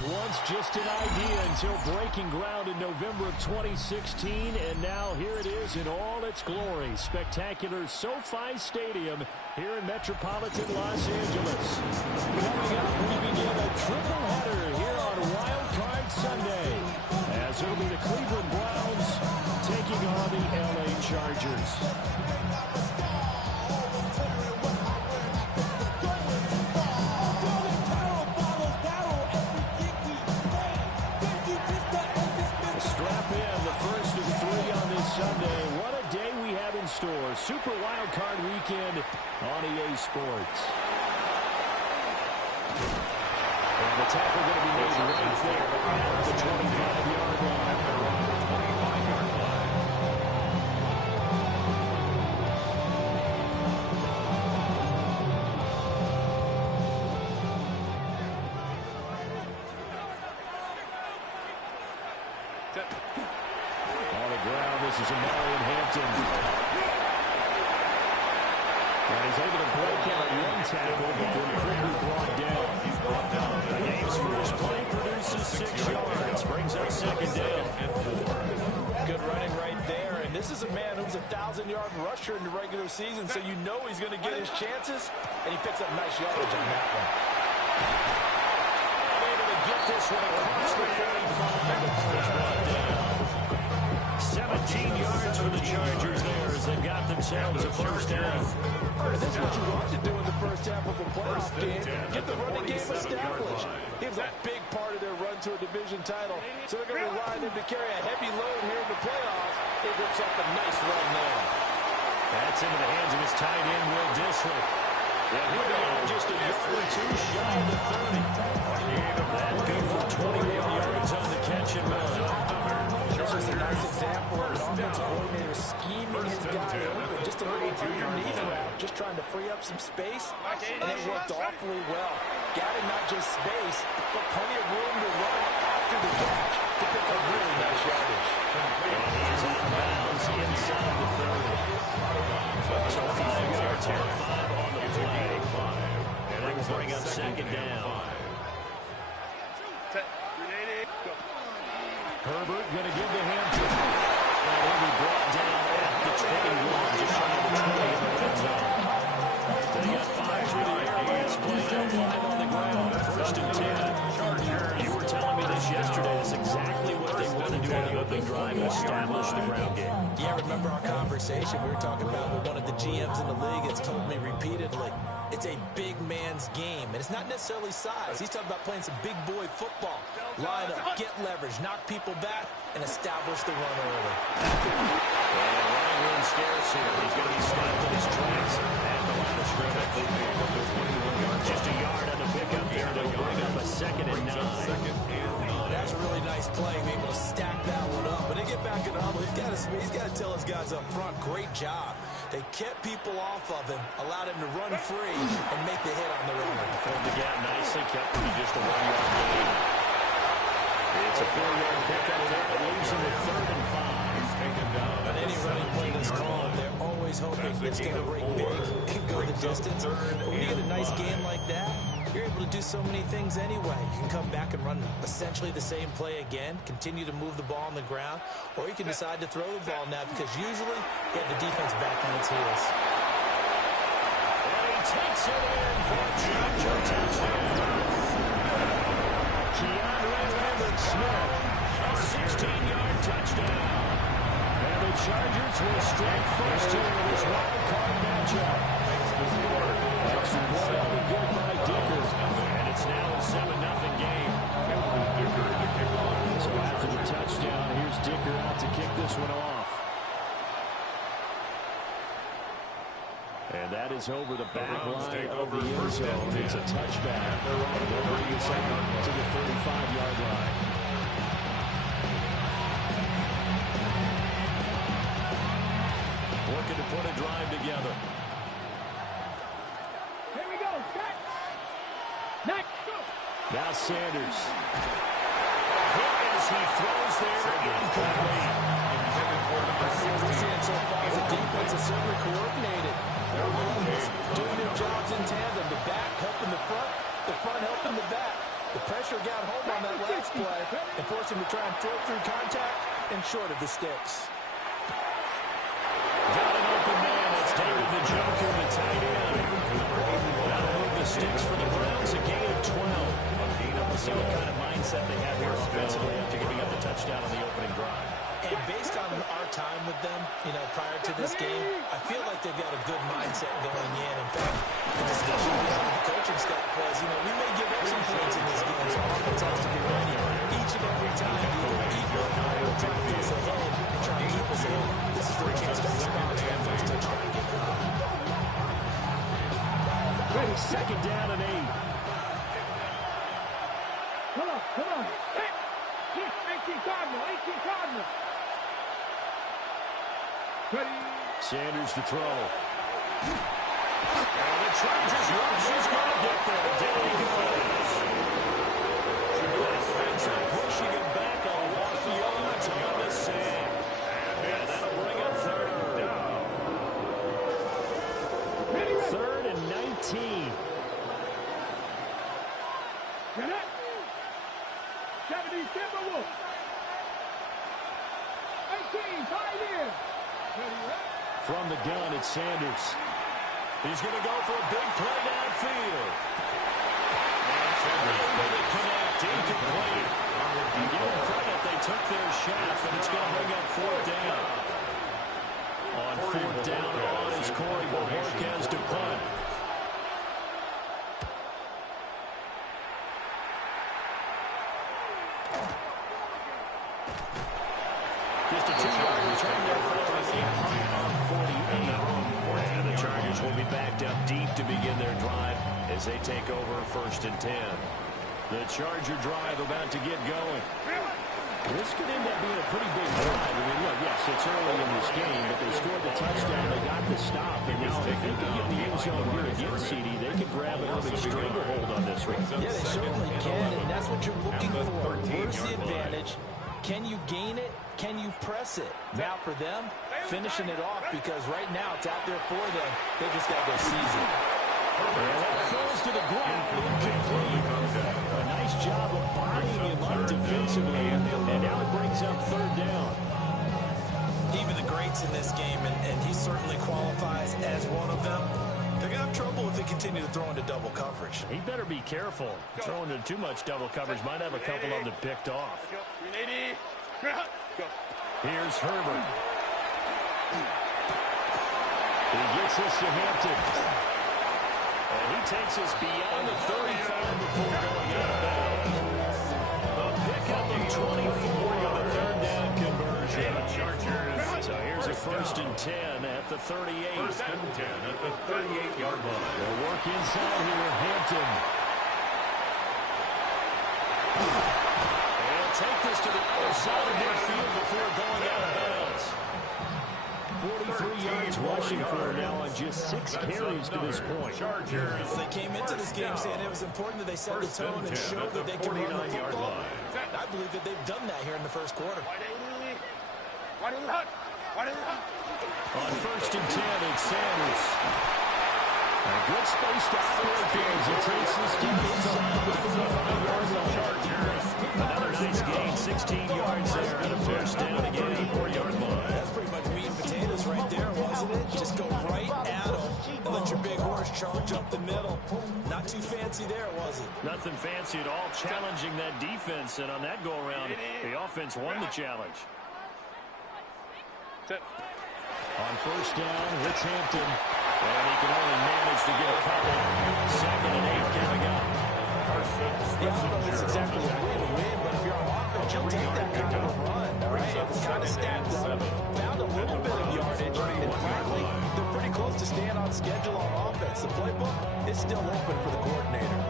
was once just an idea until breaking ground in November of 2016, and now here it is in all its glory. Spectacular SoFi Stadium here in metropolitan Los Angeles. Coming up, we begin a triple header here on Wild Card Sunday, as it'll be the Cleveland Browns taking on the LA Chargers. Sunday. What a day we have in store. Super Wild Card Weekend on EA Sports. And the tackle going to be made right there at the 25-yard line. This is Marion Hampton. And he's able to break out one tackle, but then quickly brought down. The game's first play produces 6 yards. Brings up second down. Good running right there. And this is a man who's a 1,000-yard rusher in the regular season, so you know he's going to get his chances, and he picks up nice yardage on that one. Able to get this one across the 35 before he's brought down. 17 yards for the Chargers there as they've got themselves a first down. This is what you want to do in the first half of a playoff game. Get the running game established. He was a big part of their run to a division title. So they're going to rely on him to carry a heavy load here in the playoffs. It rips up a nice run there. That's into the hands of his tight end, Will Dissler. Yeah, he'll be on just a yard or two shy of the 30. That good for 21 yards on the catch and run. This is a nice example of an offensive coordinator scheming his guy open. Just a little underneath route, just trying to free up some space, and it worked awfully well. Got him not just space, but plenty of room to run after the catch to pick up really nice yardage. And he's out of bounds inside the 30. So 5 yards here, 5 on the play. And that will bring up second down. Herbert going to give to Hampton. And he'll be brought down at the 21, just shy of the 20 in the red zone. They got 5 through the air. He's playing out 5 on the ground. First and 10. You were telling me this yesterday. That's exactly what they want to do on the opening drive, establish the ground game. Yeah, remember our conversation? We were talking about what one of the GMs in the league has told me repeatedly. It's a big man's game, and it's not necessarily size. He's talking about playing some big boy football. Line up, get leverage, knock people back, and establish the run early. And running room scarce here. He's going to be stopped in his tracks at the line of scrimmage. Just a yard on the pickup there. They'll bring up a 2nd and 9. That's a really nice play, being able to stack that one up. When they get back in the huddle, he's got to tell his guys up front, great job. They kept people off of him, allowed him to run free, and make the hit on the run. Filled the gap nicely, kept him to just a 1-yard gain. It's a 4-yard pickup there, but leaves him with 3rd and 5. On any running play that's called, they're always hoping it's going to break big, can go the distance. But when you get a nice game like that, you're able to do so many things anyway. You can come back and run essentially the same play again, continue to move the ball on the ground, or you can decide to throw the ball now because usually you have the defense back on its heels. And he takes it in for a Charger touchdown. Keandre Lambert-Smith, a 16-yard touchdown. And the Chargers will strike first here in this wild card matchup. Extra point out the good by Dicker. And it's now a 7-0 game. So after the touchdown, here's Dicker out to kick this one off. And that is over the back line of the end zone. It's a touchback. They'll bring us out to the 35-yard line. Looking to put a drive together. Here we go. Set. Next. Go. Now Sanders. Hit as he throws there. Incomplete. What we're seeing so far is the defense is certainly coordinated. They're always doing their jobs in tandem. The back helping the front helping the back. The pressure got home on that last play and forced him to try and throw through contact and short of the sticks. Got an open man. It's David the Joker, the tight end. That'll move the sticks for the Browns, a gain of 12. We'll see what kind of mindset they have here offensively after giving up the touchdown on the opening drive. And based on our time with them, prior to this game, I feel like they've got a good mindset going in. In fact, the discussion we had with the coaching staff was, we may give up some points in this game, so offense has to be ready each and every time to either keep it or try to get us ahead and try to keep us ahead. This is their chance to respond to that first touchdown and get going. Second down and 8. Come on. 18 Cardinal. Sanders to throw. And the Chargers rush is going to get there. Down he goes. Offense pushing it back off the yards on the sand. And that'll bring up third. Third and 19. Get it. 70 Timberwolves. 18, tight end. From the gun, it's Sanders. He's going to go for a big play downfield. And will it connect? Incomplete. Give them credit, they took their shot, and it's going to bring up fourth down. On fourth down on is Corey Bojorquez to punt. Just a 2-yard return there for a punt on 48. And the Chargers will be backed up deep to begin their drive as they take over first and 10. The Charger drive about to get going. This could end up being a pretty big drive. I mean, look, yes, it's early in this game, but they scored the touchdown. They got the stop. And now if they can get in the end zone here again, CD, they could grab an early stranglehold on this one. Yeah, they certainly can, and that's what you're looking for. Where's the advantage? Can you gain it? Can you press it? Now for them, finishing it off, because right now it's out there for them. They just got to go seize it. And that falls to the ground. Incomplete. A nice job of bodying him up defensively. And now it brings up third down. Even the greats in this game, and he certainly qualifies as one of them, they're going to have trouble if they continue to throw into double coverage. He better be careful. Throwing into too much double coverage might have a couple of them picked off. Here's Herbert. He gets this to Hampton. And he takes us beyond the 35 before going out of bounds. A pickup of 24 on the third down conversion. So here's a first and 10 at the 38. First and 10 at the 38-yard line. They'll work inside here, Hampton. And take this to the other side of midfield before going out of bounds. 43 yards rushing for him now on just 6 carries to this point. Chargers. They came into this game saying it was important that they set the tone and show that they can run the football. I believe that they've done that here in the first quarter. On first and 10, it's Sanders. A good space to operate there as he takes this deep inside the 45-yard line. Another nice gain, 16 yards there, and a first down again, 4-yard line. That's pretty much meat and potatoes right there, wasn't it? Just go right at them and let your big horse charge up the middle. Not too fancy there, was it? Nothing fancy at all, challenging that defense, and on that go-around, the offense won the challenge. On first down, it's Hampton. And he can only manage to get a couple. Second and 8 coming up. Yeah, I don't know if it's exactly a win-win, but if you're on offense, you'll take that kind of a run, all right? It was kind of stacked up, found a little bit of yardage, and finally, they're pretty close to staying on schedule on offense. The playbook is still open for the coordinator.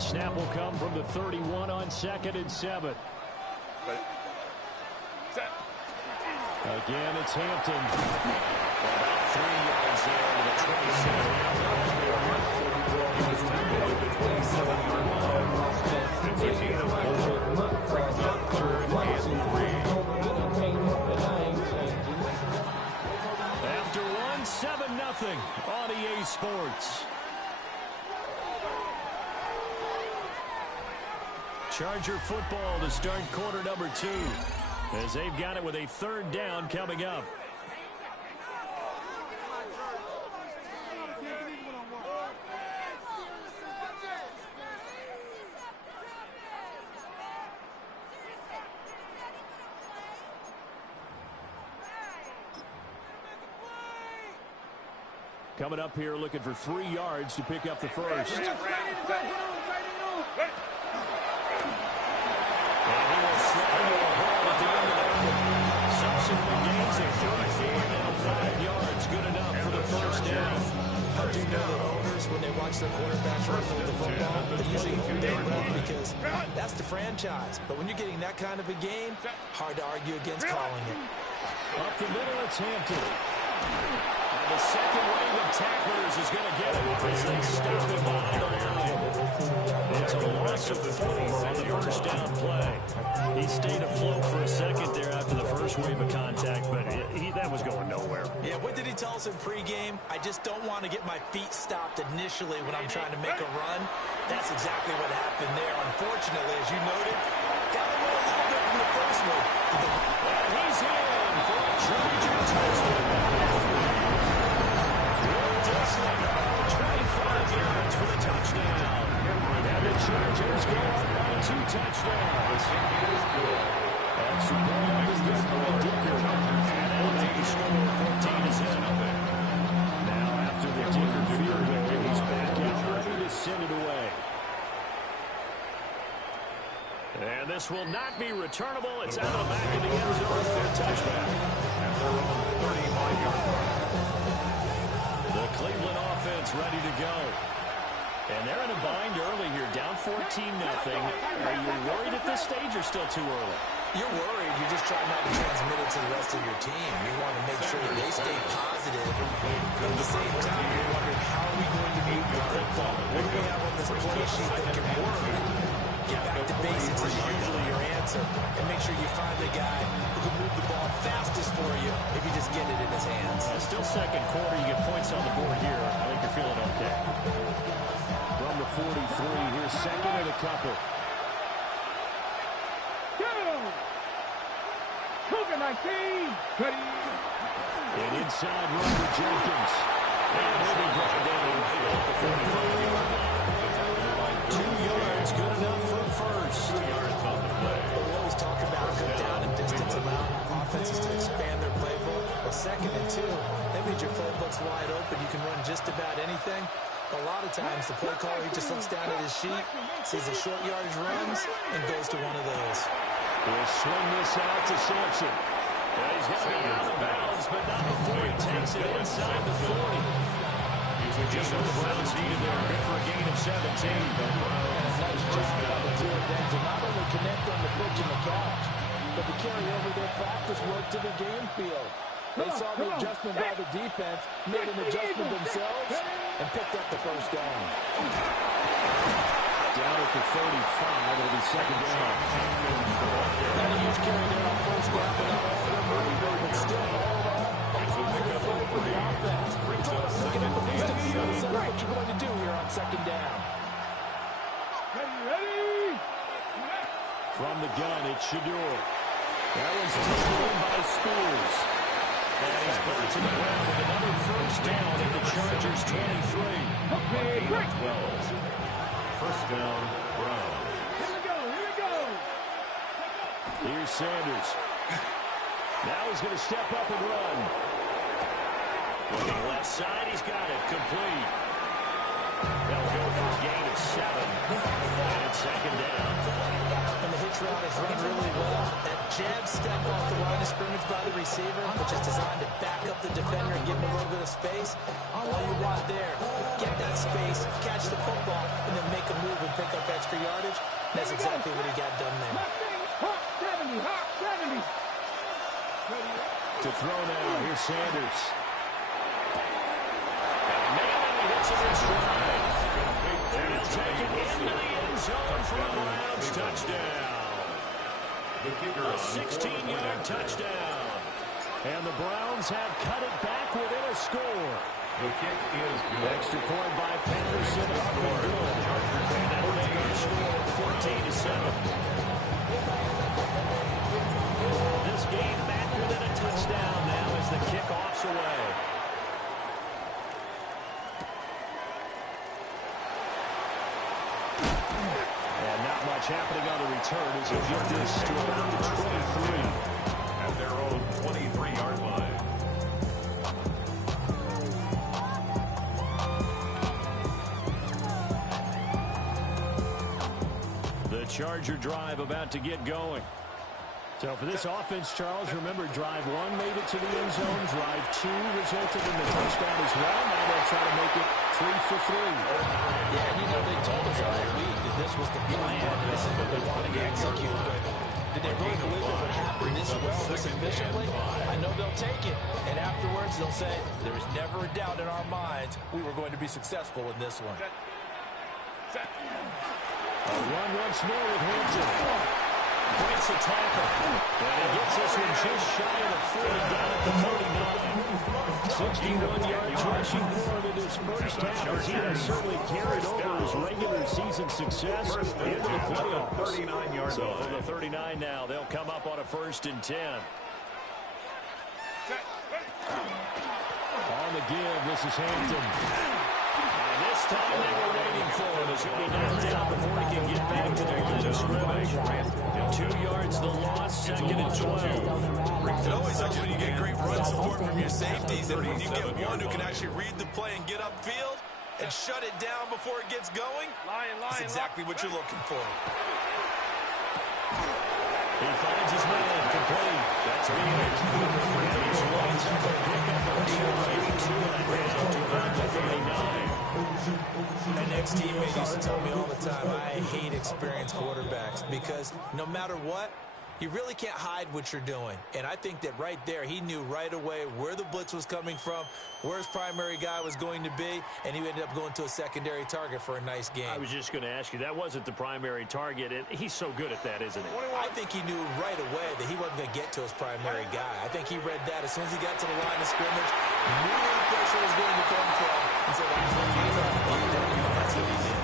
Snap will come from the 31 on second and 7. Again, it's Hampton. About 3 yards there to the 27. After one, 7-0 on EA Sports. Charger football to start quarter number 2, as they've got it with a 3rd down coming up. Coming up here looking for 3 yards to pick up the first. And he will slide to a hole at the end of that one. Subsequently gains a 3rd and now 5 yards. Good enough for the first down. I do know that owners, when they watch their quarterbacks run with the football, they usually hold their breath because that's the franchise. But when you're getting that kind of a game, hard to argue against calling it. Up the middle, it's Hampton. The second wave of tacklers is going to get him as they stop him behind the line. It's a loss of 4 on the first down play. He stayed afloat for a second there after the first wave of contact, but that was going nowhere. Yeah, what did he tell us in pregame? I just don't want to get my feet stopped initially when I'm trying to make a run. That's exactly what happened there. Unfortunately, as you noted, got away a little bit from the first one. And he's in for a Charger touchdown. 25 yards for the touchdown. And the Chargers go up by 2 touchdowns. That's the ball is good for Dicker. And that'll make the score 14-7. Now after the Dicker field goal, he's back out ready to send it away. And this will not be returnable. It's out of the back of the end zone for a touchback. And they're on the 35-yard line. The Cleveland offense ready to go. And they're in a bind early here, down 14-0. Are you worried at this stage or still too early? You're worried. You're just trying not to transmit it to the rest of your team. You want to make sure that they stay positive. At the same time, you're wondering, how are we going to move the football? What do we have on this play sheet that can work? Get back to basics is usually your answer. And make sure you find the guy who can move the ball fastest for you if you just get it in his hands. Still second quarter. You get points on the board here. I think you're feeling okay. From the 43, here's second and a couple. Cougar 19. Ready. And inside run for Jenkins. And he'll be brought down at the 45-yard line. 2 yards, good enough for a first. 2 yards on the play. We always talk about good down and distance, allowing offenses to expand their playbook. But 2nd and 2, that means your playbook's wide open. You can run just about anything. A lot of times, the play caller, he just looks down at his sheet, sees the short yardage runs, and goes to one of those. He'll swing this out to Sampson. And he's got to be out of bounds, but not before he takes it inside the 40. Just what the Browns needed there, good for a gain of 17. And a nice job by the two of them to not only connect on the pitch and the catch, but to carry over their practice work to the game field. They saw the adjustment by the defense, made an adjustment themselves, and picked up the first down. Down at the 35, it'll be second down. Not a huge carry there on first down, but not all of them were, but still all a positive play for the offense. Looking at the boost of the field, so what you're going to do here on second down. Ready. From the gun, it's Shador. That one's taken in by Spears. And he's brought to the ground with another first down at the Chargers 23. Okay, break. 12. First down, Browns. Here we go. Here we go. Here's Sanders. Now he's going to step up and run. Looking left side, he's got it. Complete. They'll go for a gain of 7. And it's second down. And the hitch route is run really well. That jab step off the line of scrimmage by the receiver, which is designed to back up the defender and give him a little bit of space. All you want there, get that space, catch the football, and then make a move and pick up extra yardage. That's exactly what he got done there. Hot 70. Hot 70. To throw now, here's Sanders. And Manning hits it in stride. And he'll take it into the end zone for a Browns touchdown. A 16-yard touchdown. And the Browns have cut it back within a score. The kick is good. Extra point by Patterson. Up and good. And that'll make our score 14-7. much happening on the return as he'll get this to about the 23. At their own 23-yard line. The Charger drive about to get going. So for this offense, Charles, remember, drive 1 made it to the end zone. Drive 2 resulted in the touchdown as well. Now they'll try to make it 3 for 3. Yeah, they told us all week that this was the plan. This is what they wanted to execute. But did they really believe it would happen this well, this efficiently? I know they'll take it. And afterwards, they'll say, there was never a doubt in our minds we were going to be successful in this one. A run once more with Hampton. Breaks a tackle. And he gets this one just shy of the 40 down at the 39. 61 yards rushing for him in his first half as he has certainly carried over his regular season success into the playoffs. 39 yards. So from the 39 now, they'll come up on a 1st and 10. On the give, this is Hampton. And this time they were waiting for him as he'll be knocked down before he can get back to the line of scrimmage. 2 yards the loss, 2nd and 12. It always helps when you get great run support from your safeties, and when you get one who can actually read the play and get upfield and shut it down before it gets going, that's exactly what you're looking for. He finds his man complete. That's being it. And he's runs up a pickup of 2 to about the 39. My next teammate used to tell me all the time, I hate experienced quarterbacks because no matter what, you really can't hide what you're doing. And I think that right there, he knew right away where the blitz was coming from, where his primary guy was going to be, and he ended up going to a secondary target for a nice game. I was just going to ask you, that wasn't the primary target, and he's so good at that, isn't he? I think he knew right away that he wasn't going to get to his primary guy. I think he read that as soon as he got to the line of scrimmage, knew where the pressure was going to come from, and said, that's what he did.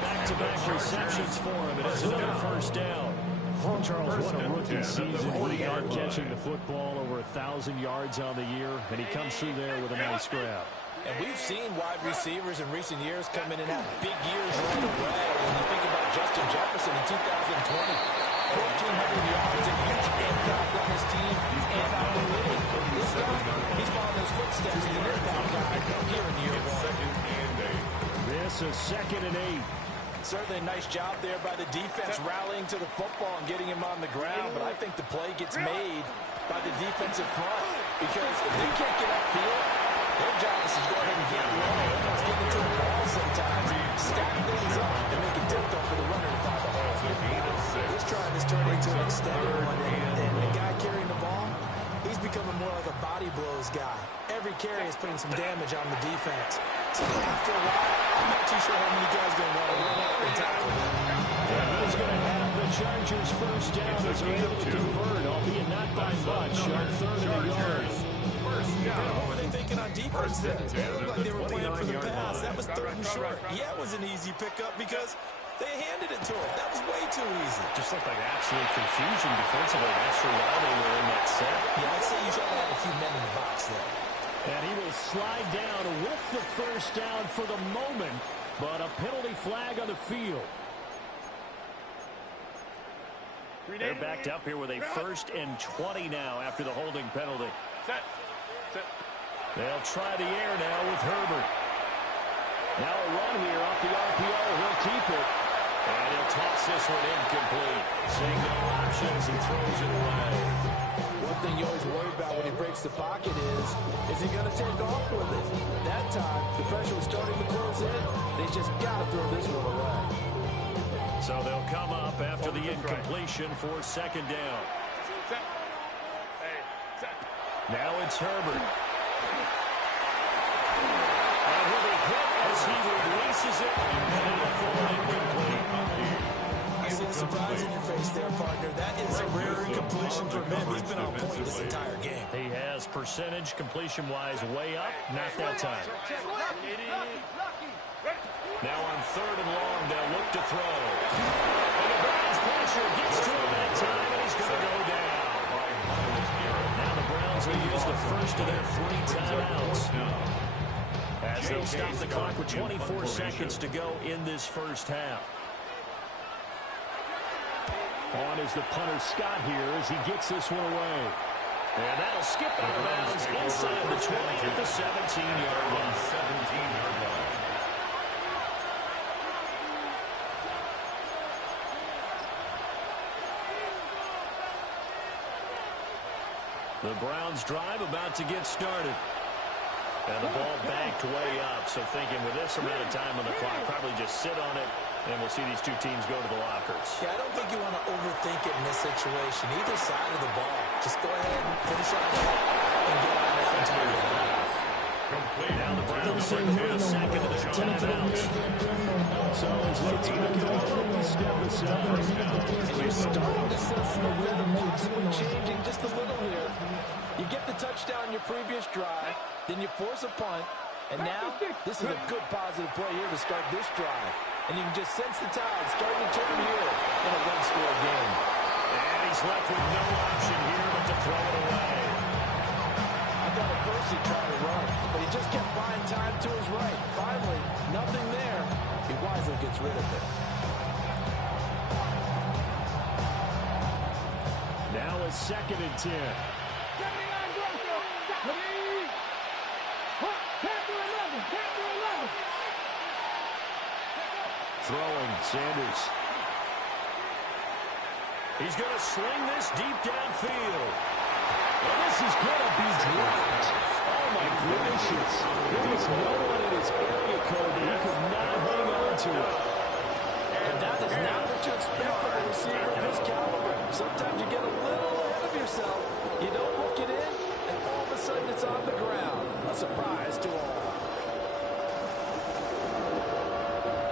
Back-to-back receptions for him. It is another 1st down. Charles, what a rookie season. He got catching the football over 1,000 yards on the year, and he comes through there with a nice grab. And we've seen wide receivers in recent years come in and have big years right away. And you think about Justin Jefferson in 2020, 1,400 yards, a huge impact on his team and on the league. This guy, he's following his footsteps as an impact guy here in year 1. This is 2nd and 8. Certainly a nice job there by the defense rallying to the football and getting him on the ground, but I think the play gets made by the defensive front because if they can't get upfield, their job is to go ahead and get low, almost get into the ball sometimes, stack things up, and make it difficult for the runner to find the hole. This drive is turning into an extended one, and the guy carrying the ball, he's becoming more like a body blows guy. Every carry is putting some damage on the defense. So after a while, I'm not too sure how many guys are going to want to run up and tackle him. And he's going to have the Chargers 1st down as they're able to convert, albeit not by much, on 3rd and a yard. What were they thinking on defense there? They looked like they were playing for the pass. That was 3rd and short. Yeah, it was an easy pickup because they handed it to him. That was way too easy. Just looked like absolute confusion defensively. Not sure why they were in that set. Yeah, I'd say you try to have a few men in the box there. And he will slide down with the 1st down for the moment, but a penalty flag on the field. They're backed up here with a 1st and 20 now after the holding penalty. They'll try the air now with Herbert. Now a run here off the RPO. He'll keep it. And he'll toss this one incomplete. Saying no options and throws it away. One thing you always worry about when he breaks the pocket is he going to take off with it? That time, the pressure was starting to close in. They just got to throw this one away. So they'll come up after the incompletion for 2nd down. Now it's Herbert. And he'll be hit as he releases it. And it'll fall incomplete. I see the surprise in your face there, partner. That is a rare incompletion for him. He's been on point this entire game. He has percentage completion-wise way up. Not that time. Now on 3rd and long, they'll look to throw. And the Browns pressure gets to him that time, and he's going to go down. Now the Browns will use the first of their 3 timeouts. As they'll stop the clock with 24 seconds to go in this 1st half. On is the punter Scott here as he gets this one away. And that'll skip out of bounds inside the 20 at the 17-yard line. 17-yard line. The Browns drive about to get started. And the ball banked way up. So thinking with this amount of time on the clock, probably just sit on it, and we'll see these two teams go to the lockers. Yeah, I don't think you want to overthink it in this situation. Either side of the ball. Just go ahead and finish up the ball and get on out into the game. Now the Browns signal for the second of their timeouts. So as they take it over, we step aside. And you're starting to sense the rhythm possibly changing just a little here. You get the touchdown your previous drive, then you force a punt, and now this is a good positive play here to start this drive. And you can just sense the tide starting to turn here in a one-score game. And he's left with no option here but to throw it away. I thought at first he'd try to run, but he just kept buying time to his right. Finally, nothing there. He wisely gets rid of it. Now it's 2nd and 10. Throwing, Sanders. He's going to sling this deep downfield. And this is going to be dropped. Oh, my gracious. There was no one in his area code that he could not hang on to it. And that is not what you expect from a receiver of his caliber. Sometimes you get a little ahead of yourself. You don't hook it in, and all of a sudden it's on the ground. A surprise to all.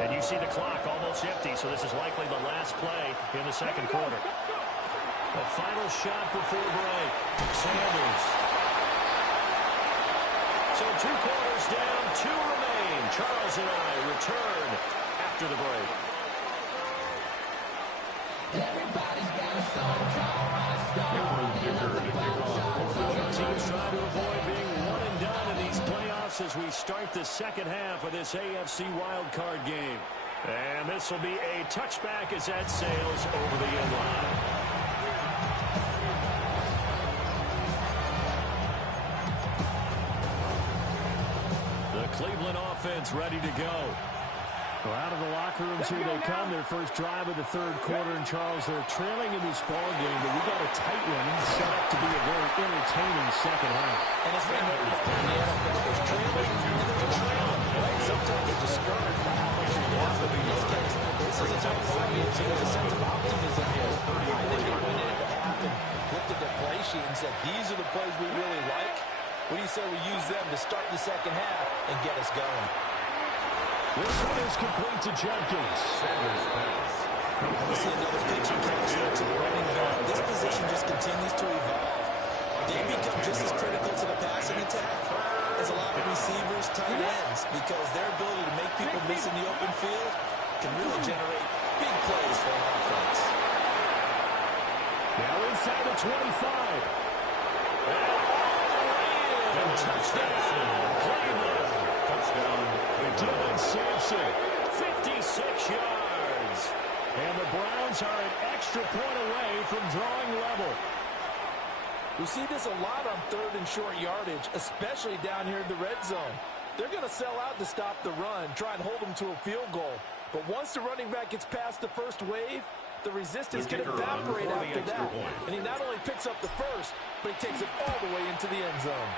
And you see the clock almost empty, so this is likely the last play in the second quarter. The final shot before break. Sanders. So 2 quarters down, 2 remain. Charles and I return after the break. Teams trying to avoid being one and done in these playoffs as we start the second half of this AFC wildcard game. And this will be a touchback as that sails over the end line. The Cleveland offense ready to go. Well, out of the locker rooms here they come. Their first drive of the third quarter. And Charles, they're trailing in this ball game, but we got a tight one set up to be a very entertaining second half. And it's been no problem in the NFL. There's trailing and there's trailing. Right? Sometimes they're discouraged by how much you want, but in this case, this is a tough ball game, so there's a sense of optimism here. I think they went into the half and looked at the play sheet and said, these are the plays we really like. What do you say we use them to start the second half and get us going? This one is complete to Jenkins. We see another pitching catch there to the running back. This position just continues to evolve. They become just as critical to the passing attack as a lot of receivers, tight ends, because their ability to make people miss in the open field can really generate big plays for an offense. Now inside the 25. And touchdown, Cleveland. Touchdown, Dylan Sampson, 56 yards. And the Browns are an extra point away from drawing level. We see this a lot on 3rd and short yardage, especially down here in the red zone. They're going to sell out to stop the run, try and hold them to a field goal. But once the running back gets past the first wave, the resistance can evaporate after that. And he not only picks up the first, but he takes it all the way into the end zone.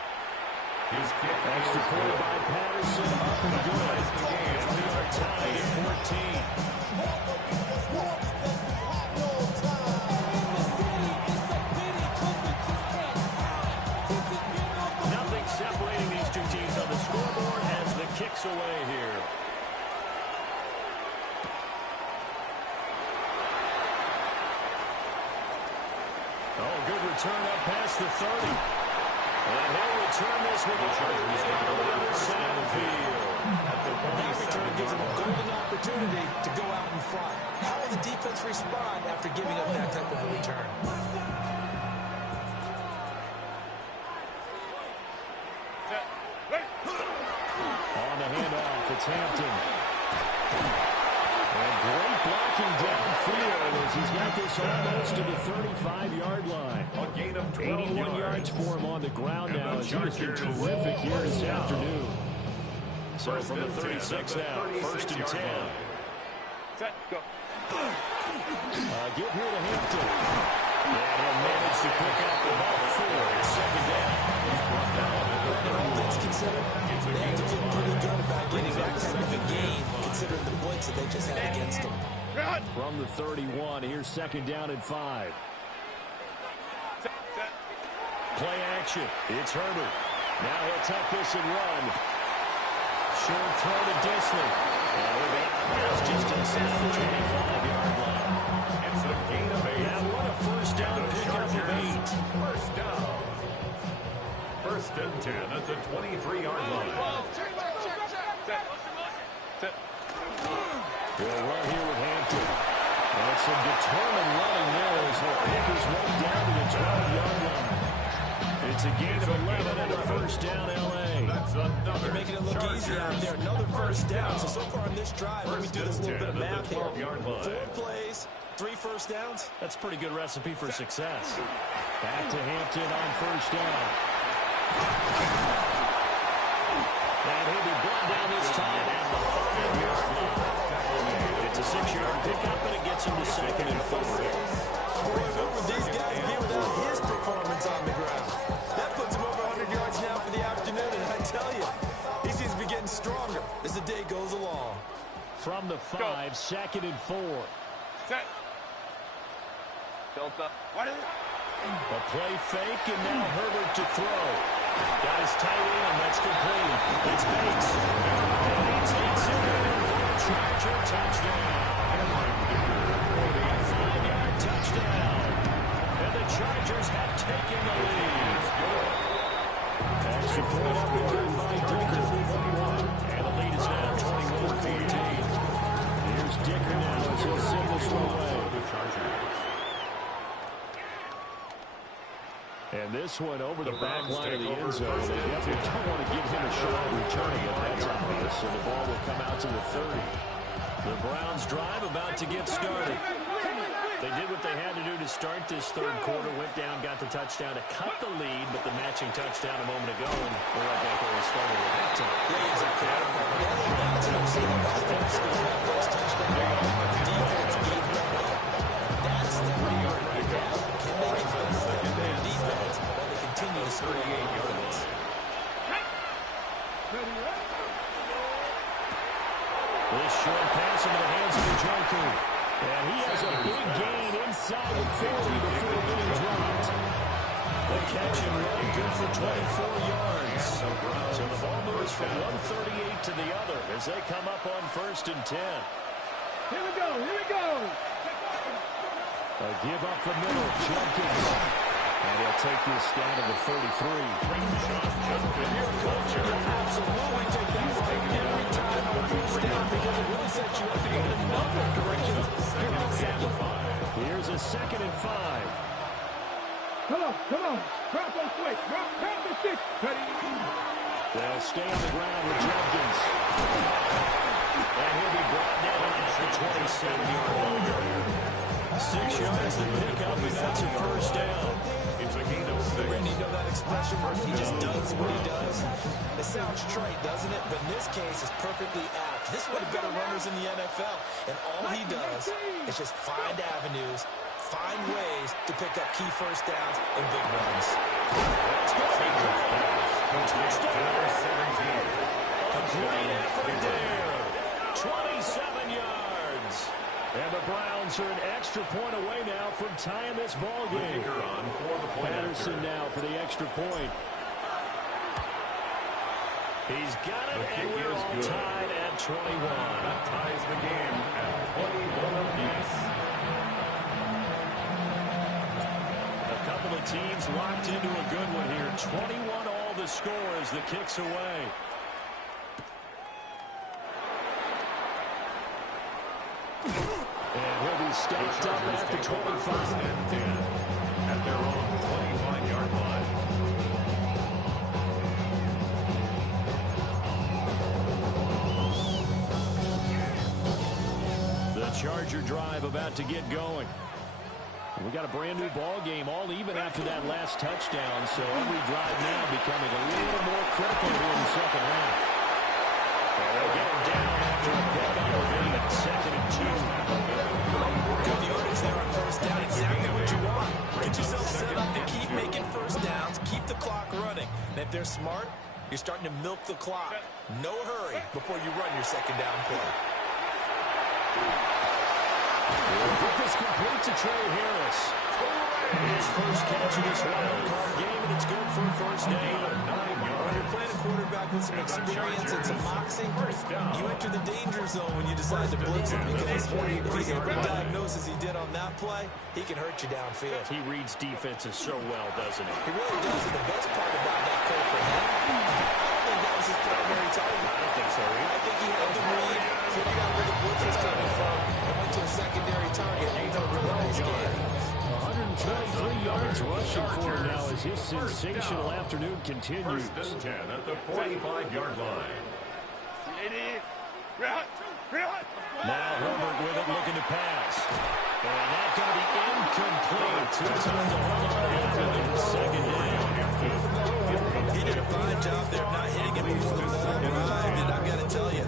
Extra point by Patterson, up and good. And we are tied at 14. Nothing separating these two teams on the scoreboard as the kick's away here. Oh, good return up past the 30. And he'll return this with a on the other side of the field. That return gives them a golden opportunity to go out in front. How will the defense respond after giving up that type of a return? On the handoff, it's Hampton. And great blocking downfield as he's got this almost to the 35-yard line. A gain of 12 81 yards for him on the ground now, as he has been terrific here this afternoon. So from the 36 now, first and 10. Set, go. Give here to Hampton. And he'll manage to pick up about 4. It's second down. All things considered, they have to feel pretty good about getting that kind of a game, considering the blitz that they just had against them. From the 31, here's second down and 5. Play action. It's Herbert. Now he'll tuck this and run. Short throw to Disley. And he'll be out of bounds just inside the 25-yard line. It's a gain of 8. Now what a first down pickup of 8. First down. First and 10 at the 23-yard line. He'll run here with Hampton. And some determined running there as he'll pick his way down to the 12-yard line. It's a gain of 11 and a first down, L.A. That's another. You're making it look easy out there. Another first down. So far on this drive, let me do this little bit of math here. 4 plays, 3 first downs. That's a pretty good recipe for success. Back to Hampton on first down. And he'll be brought down this time at the 5-yard line. It's a 6-yard pickup, and it gets him to second and 4. Boy, what would these guys be without his performance on the ground? That puts him over 100 yards now for the afternoon, and I tell you, he seems to be getting stronger as the day goes along. From the 5, second and 4. Set. Delta. What is it? A play fake, and now Herbert to throw. Got his tight end. That's complete. It's Bates. And he takes it in for a Charger touchdown. A 5-yard touchdown. And the Chargers have taken the lead. Extra point up and good by Dicker. And the lead is now 21-14. Here's Dicker now as he'll send this one away. And this one over the back line of the end zone. They definitely don't want to give him a shot returning it. That's obvious. So the ball will come out to the 30. The Browns drive about to get started. They did what they had to do to start this third quarter. Went down, got the touchdown to cut the lead, but the matching touchdown a moment ago, and we're right back where we started at halftime. Yeah, exactly. Defense gave them up. That's the reward right now. Can they get the secondary defense while they continue to score offense? This short pass into the hands of Njoku. And he has a big gain inside the 40 before being dropped. The catch and run good for 24 yards. So the ball moves from 138 to the other as they come up on first and 10. Here we go, here we go. A give up the middle, Jenkins. And he'll take this down to the 33. Absolutely take that right every time on first down because it really sets you up to go in a number of directions. Here's a second and 5. Come on. Drop on switch. Drop the stick. They'll stay on the ground with Jenkins. And he'll be brought down at the 27-yard line. 6 yards to pick up, and that's a first down. It's a gain of 6. Randy, you know that expression? He just does what he does. It sounds trite, doesn't it? But in this case, it's perfectly apt. This is one of the better runners in the NFL. And all he does is just find avenues, find ways to pick up key first downs and big runs. Touchdown. A great effort there. 27 yards. And the Browns are an extra point away now from tying this ball game. Patterson now for the extra point. He's got it, and we're all tied at 21. That ties the game at 21 apiece. A couple of teams locked into a good one here. 21 all the score as the kick's away. And he'll be stopped up at the 25. At their own 25-yard line. The Charger drive about to get going. We got a brand new ball game, all even after that last touchdown, so every drive now becoming a little more critical here in the second half. They'll get him down after a pick on the lead, 2nd and 2. Good yardage there on first down, exactly what you want. Get yourself set up to keep making first downs, keep the clock running. And if they're smart, you're starting to milk the clock. No hurry before you run your second down play. This complete to Trey Harris. His first catch of this wild card game, and it's good for a first down. When you're playing a quarterback with some experience and some moxie, you enter the danger zone when you decide to blitz him, because if he's able to diagnose as he did on that play, he can hurt you downfield. He reads defenses so well, doesn't he? He really does, and the best part about that play for him, I don't think that was his primary target. I don't think so either. I think he had the read, figured out where the blitz was coming from, and went to a secondary target. He had a really nice game. 123 yards rushing for him now as his sensational afternoon continues. First and 10 at the 45-yard line. Now Herbert with it, looking to pass. And that's going to be incomplete. Too tough to hold on to after the second down. He did a fine job there of not hitting him before the ball arrived, and I've got to tell you,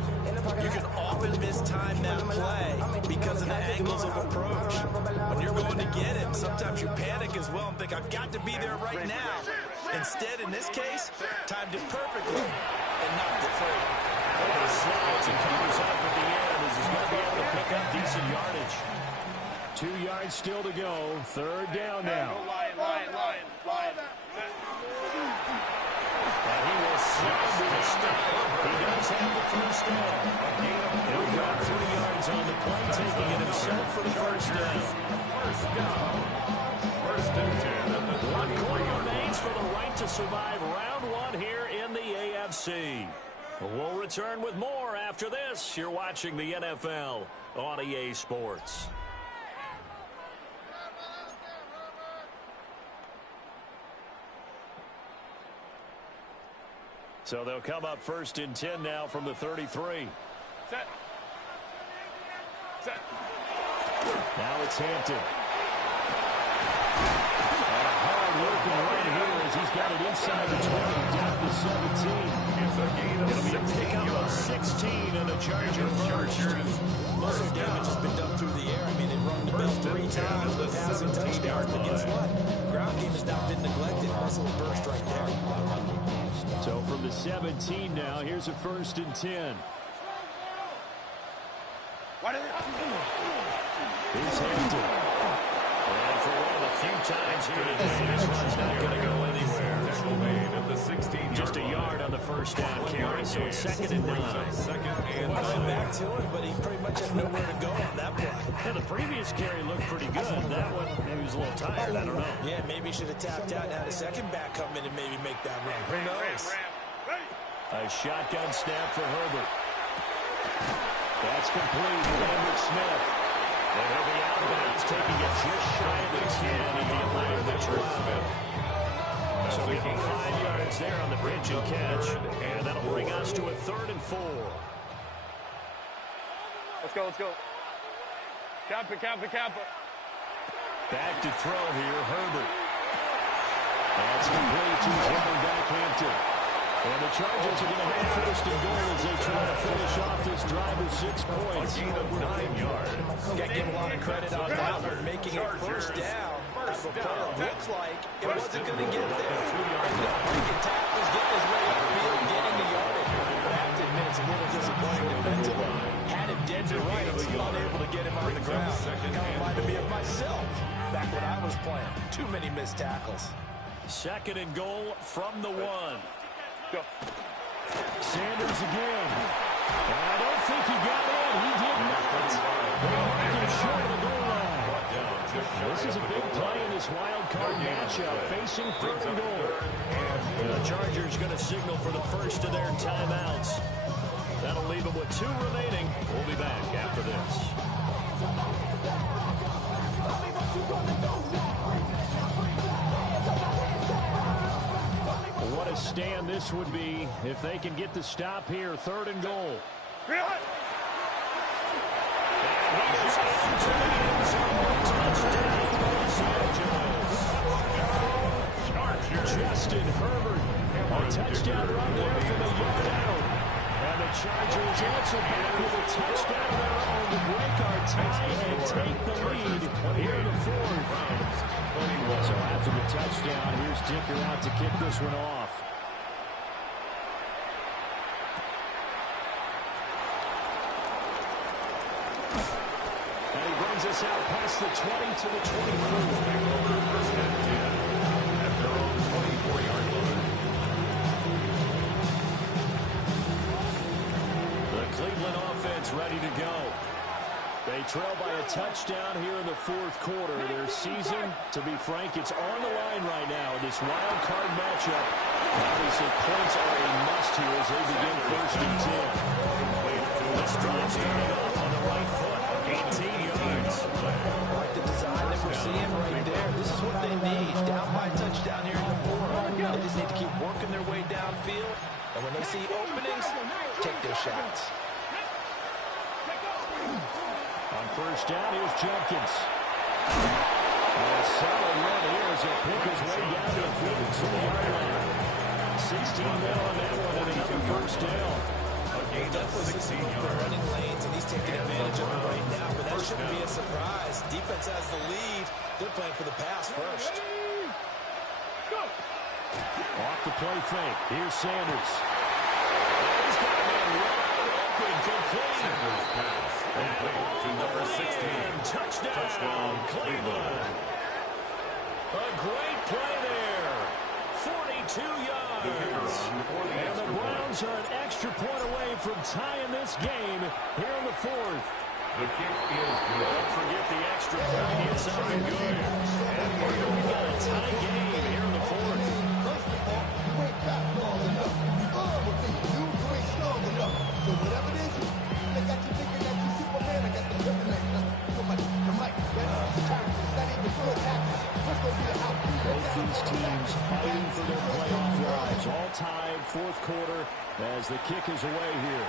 you can often mistime that play because of the angles of approach. When you're going to get him, sometimes you panic as well and think, I've got to be there right now. Instead, in this case, timed it perfectly and knocked it free. He slides and covers up at the end as he's going to be able to pick up decent yardage. 2 yards still to go. 3rd down now. And he will slide to the stop. He does have the first down. He'll drop 3 yards on the play, taking it himself for the first down. First and 10 at the 1 quarter remains for the right to survive round 1 here in the AFC. We'll return with more after this. You're watching the NFL on EA Sports. So they'll come up 1st and 10 now from the 33. Set. Now it's Hampton. And a hard working run here as he's got it inside the 20 down to 17. It'll be a pickup of 16 and a Charger first. Most of their damage has been done through the air. I mean, they've run the bell 3 times with passing touchdowns, but guess what? Ground game has not been neglected. Muscle burst right there. So from the 17 now, here's a 1st and 10. Here's Hampton. And for one of the few times here today, this one's not going to go anywhere. Just a yard on the first down carry, so it's 2nd and 9. Went back to him, but he pretty much had nowhere to go on that play. Yeah, the previous carry looked pretty good. That one, maybe he was a little tired. I don't know. Yeah, maybe he should have tapped out and had a second back come in and maybe make that run. Who knows? A shotgun snap for Herbert. That's complete. Lambert Smith. And he'll be out of bounds, taking it just shy of the 10 in the Atlanta Metro. So we have 5 yards there on the pitch and catch, and that'll bring us to a 3rd and 4. Let's go. Cap it. Back to throw here, Herbert. That's complete to running back Hampton. And the Chargers are going to have 1st and goal as they try to finish off this drive with 6 points. Gain of 9 yards. Got to give a lot of credit on that one, making it first down. As a player, looks like it wasn't going to get there. Breaking tackles, getting his way upfield, getting the yardage. But I have to admit, it's a little disappointing defensively. Had him dead to rights, unable to get him on the ground. Kind of reminded me of myself back when I was playing. Too many missed tackles. 2nd and goal from the 1. Go. Sanders again. And I don't think he got in. He did not. They'll mark him short of the goal line. This is a big play in this wild card matchup, facing 3rd and goal. And the Chargers going to signal for the first of their timeouts. That'll leave them with 2 remaining. We'll be back after this. What a stand this would be if they can get the stop here. 3rd and goal. And he is Justin Herbert. A touchdown run there from a yard out. And the Chargers answer back with a touchdown of their own to break our tie and take the lead here in the fourth. So after the touchdown, here's Dicker out to kick this one off. And he brings us out past the 20 to the 24. First and 10 at their own 24-yard line. The Cleveland offense ready to go. They trail by a touchdown here in the fourth quarter. Their season, to be frank, it's on the line right now in this wild card matchup. Obviously, points are a must here as they begin first and 10. This drive starting off on the right foot. 18 yards. Like the design that we're seeing right there. This is what they need. Down by a touchdown here in the fourth. They just need to keep working their way downfield. And when they see openings, take their shots. On first down, here's Jenkins. A solid run here as he pick his way down to the 42-yard line. 16 men on that one and another first down. Definitely 16 yard running lanes, and he's taking advantage of it right now, but that shouldn't be a surprise. Defense has the lead. They're playing for the pass first. Off the play fake. Here's Sanders. He's got a man wide open, complete. Sanders pass complete to number 16. Touchdown, Cleveland. A great play there. 42 yards. And the Browns are an extra point away from tying this game here in the fourth. The kick is good. Don't forget the extra point. It's something good. And we've got a tie game here in the fourth. First of all, you ain't got long enough. You ain't strong enough. So whatever it is, they got you thinking that you Superman. I got the kryptonite. The mic. It's not even good tactics. What's going to be the outcome? Both these teams fighting for their playoff lives. All tied, fourth quarter, as the kick is away here.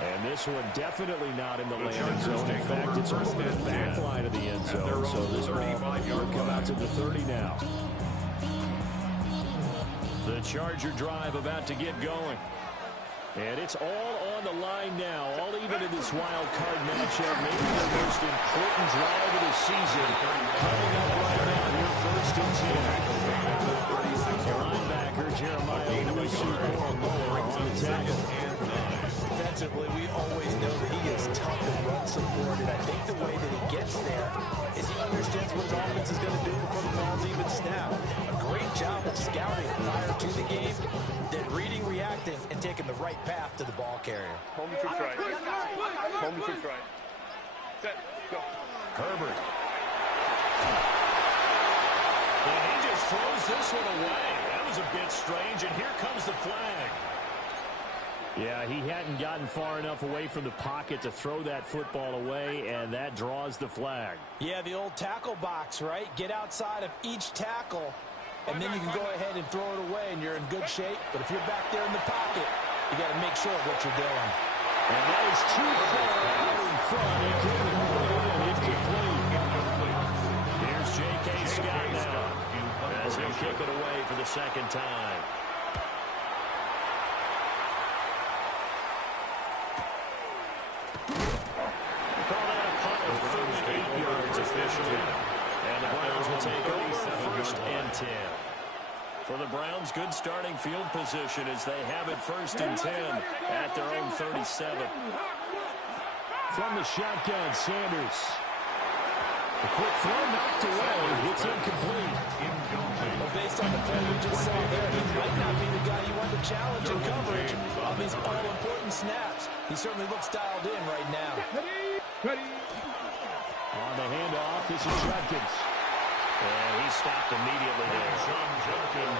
And this one definitely not in the landing zone. In fact, it's over the back line of the end zone. So this ball will come out to the 30 now. The Charger drive about to get going. And it's all on the line now, all even in this wild card matchup. Maybe the most important drive of the season coming up right now here, first and 10. Linebacker Jeremiah Lewis-Moore on the tackle. Defensively, we always know that he is tough and run supported. I think the way that he gets there is he understands what his offense is going to do before the ball's even snapped. A great job of scouting prior to the game, then reading, reacting, and taking the right path to the ball carrier. Home troops right. Home troops right. Set. Go. Herbert. And he just throws this one away. That was a bit strange, and here comes the flag. Yeah, he hadn't gotten far enough away from the pocket to throw that football away, and that draws the flag. Yeah, the old tackle box, right? Get outside of each tackle, and then you can go ahead and throw it away, and you're in good shape. But if you're back there in the pocket, you got to make sure of what you're doing. And that is too far out in front. He couldn't hold it in. Incomplete. Here's J.K. Scott now as he'll kick it away for the second time. And the Browns will take over first and 10. For the Browns, good starting field position as they have it first and 10 at their own 37. From the shotgun, Sanders. A quick throw knocked away. It's incomplete. Well, based on the play we just saw there, he might not be the guy you want to challenge in coverage on these all-important snaps. He certainly looks dialed in right now. Ready. On the handoff, this is Jenkins. And he stopped immediately there.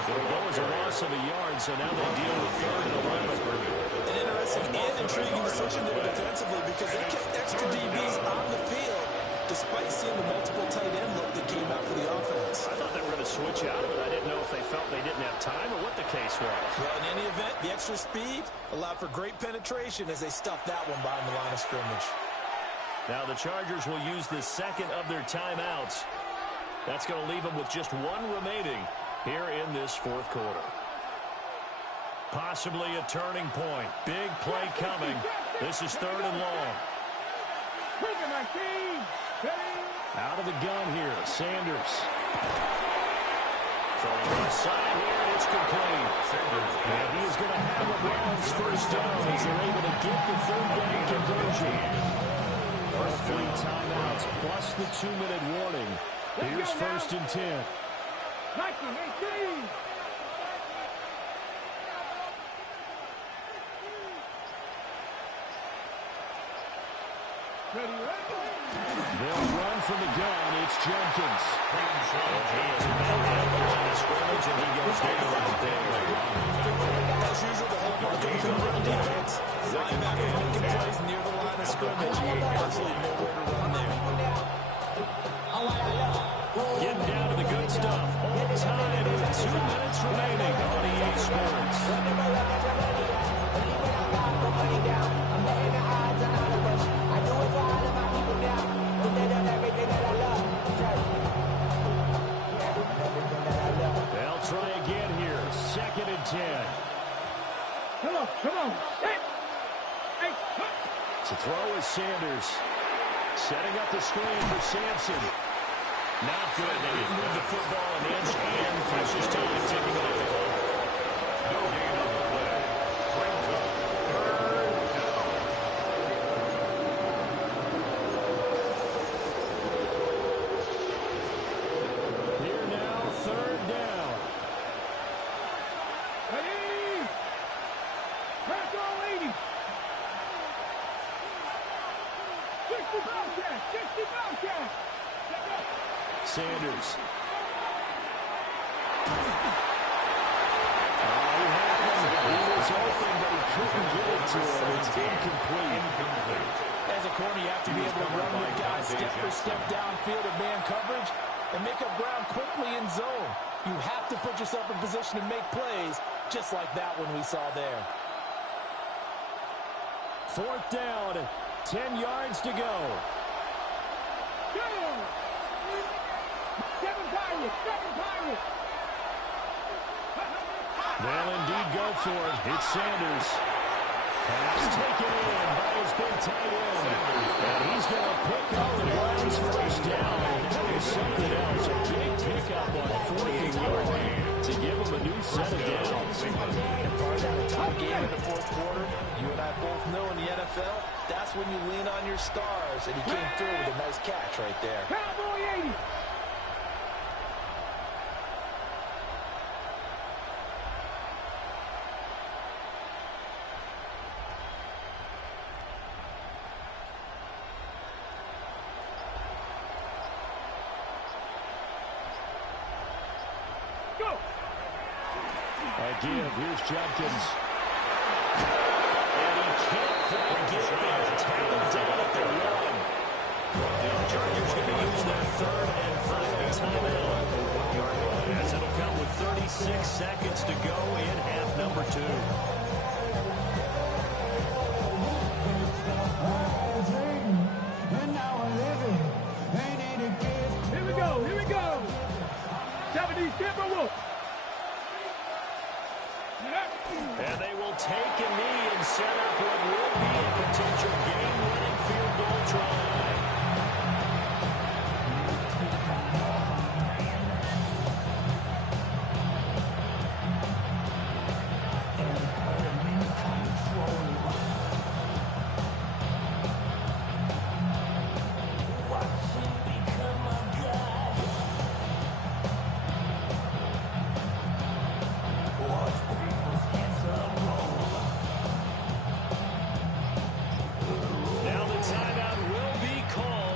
It'll go as a loss of a yard, so now they deal with third and 11. An interesting and intriguing decision there defensively because they kept extra DBs on the field despite seeing the multiple tight end look that came out for the offense. I thought they were going to switch out of it. I didn't know if they felt they didn't have time or what the case was. Well, in any event, the extra speed allowed for great penetration as they stuffed that one behind the line of scrimmage. Now the Chargers will use the second of their timeouts. That's going to leave them with just one remaining here in this fourth quarter. Possibly a turning point. Big play coming. This is 3rd and long. Out of the gun here, Sanders. Throwing left side here, it's complete. And he is going to have the Browns first down as they're able to get the 3rd down conversion. 3 timeouts plus the 2-minute warning. Here's 1st and 10. They'll run from the gun. It's Jenkins. He is met at the line of scrimmage, and he goes down right there. As usual, the whole market is on run defense. Linebackers making plays near the line of scrimmage. Absolutely nowhere to run there. Getting down to the good stuff. All tied with 2 minutes remaining on EA Sports. They'll try again here. 2nd and 10. Come on. Hey. To throw is Sanders. Setting up the screen for Sampson. Not good. They didn't move the football an inch, and precious time ticking off the clock. No gain on the play. Brings up 3rd down. Here now, 3rd down. Ready? Press all 80. 60 Bobcats. Sanders. He was open, but he couldn't get it to him. It's incomplete. As a corner, you have to be able to run with guys step for step downfield in man coverage and make up ground quickly in zone. You have to put yourself in position to make plays, just like that one we saw there. 4th down, 10 yards to go. They'll indeed go for it. It's Sanders. Pass taken in by his big tight end. And he's going to pick up the Browns first down. And that was something else. A big pickup on 4th and goal to give him a new set of downs. And part of that tie game in the fourth quarter, you and I both know in the NFL, that's when you lean on your stars. And he came through with a nice catch right there. Cowboy 80. Again, here's Jenkins. And he can't quite get there. Tackled down at the 1. The Chargers going to use their 3rd and final timeout. As it'll come with 36 seconds to go in half number 2. Here we go. 70 Timberwolves. And they will take a knee and set up what will be a potential game-winning field goal try.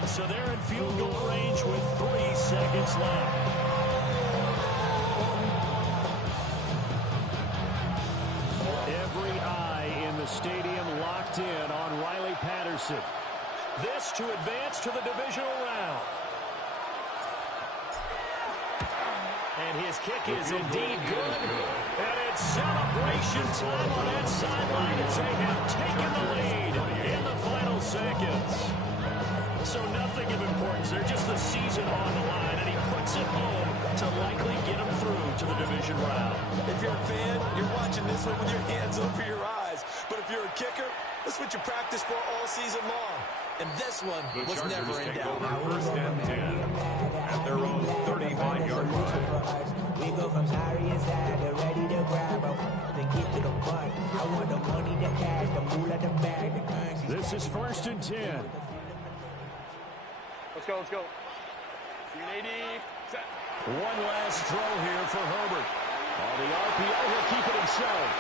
So they're in field goal range with 3 seconds left. Every eye in the stadium locked in on Riley Patterson. This to advance to the divisional round. And his kick is indeed good. And it's celebration time on that sideline as they have taken the lead in the final seconds. So nothing nothing of importance. They're just the season on the line, and he puts it home to likely get them through to the division round. If you're a fan, you're watching this one with your hands over your eyes. But if you're a kicker, that's what you practice for all season long. And this one was never in doubt. First and 10 at their own 35-yard line. We go from sorry inside to ready to grab them. Then get to the point. I want the money, the cash, the moolah, the bag, the currency. This is first and 10. Let's go, let's go. 80, set. One last throw here for Herbert. On the RPO, he'll keep it himself.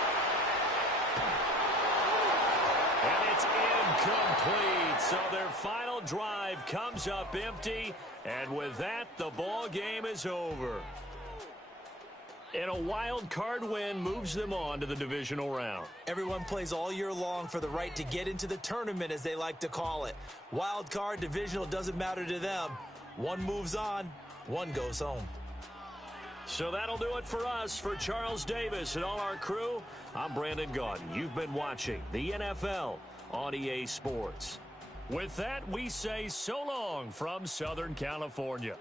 And it's incomplete. So their final drive comes up empty. And with that, the ball game is over. And a wild card win moves them on to the divisional round. Everyone plays all year long for the right to get into the tournament, as they like to call it. Wild card, divisional, doesn't matter to them. One moves on, one goes home. So that'll do it for us. For Charles Davis and all our crew, I'm Brandon Gaudin. You've been watching the NFL on EA Sports. With that, we say so long from Southern California.